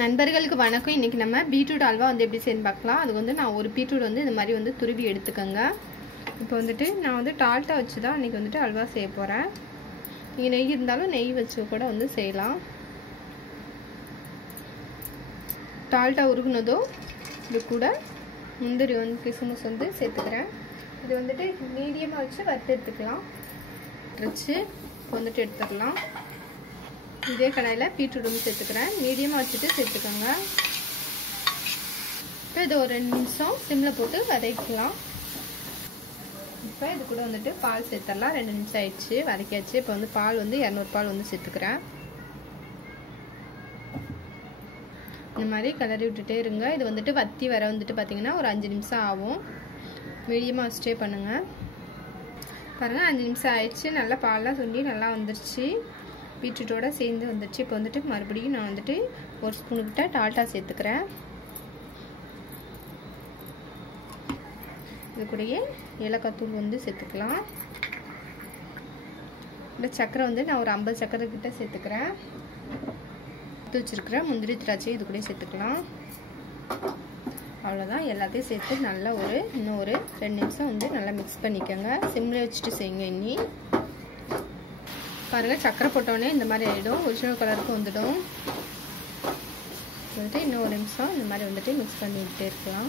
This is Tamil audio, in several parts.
நண்பர்களுக்கு வணக்கம். இன்னைக்கு நம்ம பீட்ரூட் அல்வா வந்து எப்படி செய்யணும் பார்க்கலாம். அது வந்து நான் ஒரு பீட்ரூட் வந்து இந்த மாதிரி வந்து துருவி எடுத்துக்கோங்க. இப்போ வந்துட்டு நான் வந்து டால்டா வச்சு தான் இன்றைக்கி வந்துட்டு அல்வா செய்ய போகிறேன். நீங்கள் நெய் இருந்தாலும் நெய் வச்சு கூட வந்து செய்யலாம். டால்டா உருகுனதோ இது கூட முந்திரி வந்து கிஸ்மிஸ் வந்து சேர்த்துக்கிறேன். இது வந்துட்டு மீடியமாக வச்சு வறுத்து எடுத்துக்கலாம். வச்சு வந்துட்டு எடுத்துடலாம். இதே கடாயில் பீட்ரூட் வந்து சேர்த்துக்கிறேன். மீடியமாக வச்சுட்டு சேர்த்துக்கோங்க. இப்போ இது ஒரு 2 நிமிஷம் சிம்மில் போட்டு வதக்கலாம். இப்போ இது கூட வந்துட்டு பால் சேர்த்துடலாம். 2 நிமிஷம் ஆயிடுச்சு, வதக்கியாச்சு. இப்போ வந்து பால் வந்து 200 பால் வந்து சேர்த்துக்கிறேன். இந்த மாதிரி கிளறி விட்டுட்டே இருங்க. இது வந்துட்டு வத்தி வர வந்துட்டு பார்த்தீங்கன்னா ஒரு 5 நிமிஷம் ஆகும். மீடியமாக வச்சுட்டே பண்ணுங்கள். பாருங்கள், 5 நிமிஷம் ஆயிடுச்சு. நல்லா பால்லாம் சுண்டி நல்லா வந்துருச்சு. பீட்ரூட்டோட சேர்ந்து வந்துடுச்சு. இப்போ வந்துட்டு மறுபடியும் நான் வந்துட்டு 1 ஸ்பூன் கிட்ட டால்டா சேர்த்துக்கிறேன். இது கூடயே ஏலக்காய் தூள் வந்து சேர்த்துக்கலாம். இந்த சக்கரை வந்து நான் ஒரு 50 சக்கரை கிட்ட சேர்த்துக்கிறேன். எடுத்து வச்சிருக்கிறேன் முந்திரி திராட்சை இது கூட சேர்த்துக்கலாம். அவ்வளோதான், எல்லாத்தையும் சேர்த்து நல்லா இன்னும் ஒரு 2 நிமிஷம் வந்து நல்லா மிக்ஸ் பண்ணிக்கோங்க. சிம்மில் வச்சுட்டு செய்யுங்க. இனி பாருங்கள், சக்கரை போட்டோன்னே இந்த மாதிரி ஆகிடும், ஒரிஜினல் கலருக்கு வந்துடும். வந்துட்டு இன்னும் 1 நிமிஷம் இந்த மாதிரி வந்துட்டு மிக்ஸ் பண்ணிக்கிட்டே இருக்கலாம்.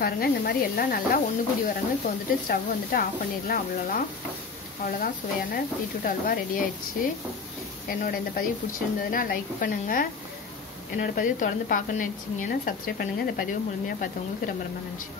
பாருங்கள், இந்த மாதிரி எல்லாம் நல்லா ஒன்று கூடி வரங்க. இப்போ வந்துட்டு ஸ்டவ் வந்துட்டு ஆஃப் பண்ணிடலாம். அவ்வளோதான் சுவையான பீட்ரூட் அல்வா ரெடி ஆயிடுச்சு. என்னோட இந்த பதிவு பிடிச்சிருந்ததுன்னா லைக் பண்ணுங்கள். என்னோட பதிவு தொடர்ந்து பார்க்கணும்னு நினச்சிங்கன்னா சப்ஸ்கிரைப் பண்ணுங்கள். இந்த பதிவை முழுமையாக பார்த்தவங்களுக்கு ரொம்ப ரொம்ப நன்றி.